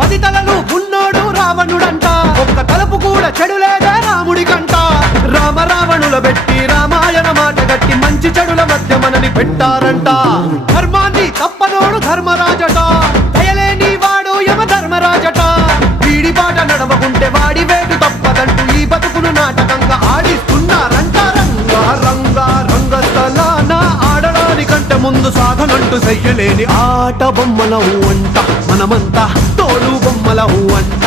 పది తలలు ఉన్నోడు రావణుడంట. ఒక్క తలుపు కూడా చెడు లేదే రాముడి కంట రామ రావణుల పెట్టి రామాయణ మాట గట్టి మంచి చెడుల మధ్య మనని పెట్టారంట. ధర్మాన్ని తప్పనోడు ధర్మరాజట. దయలేని వాడు యమ ధర్మరాజట. వీడి బాట నడవకుంటే వాడి వేటు తప్పదంటూ ఈ బతుకును నాటకంగా ఆడిస్తున్నారంట రంగా రంగా రంగస్థలాన ఆడడానికంటే ముందు సాధనంటూ చెయ్యలేని ఆట బొమ్మలవు అంట. మనమంతా తోడు బొమ్మల అంట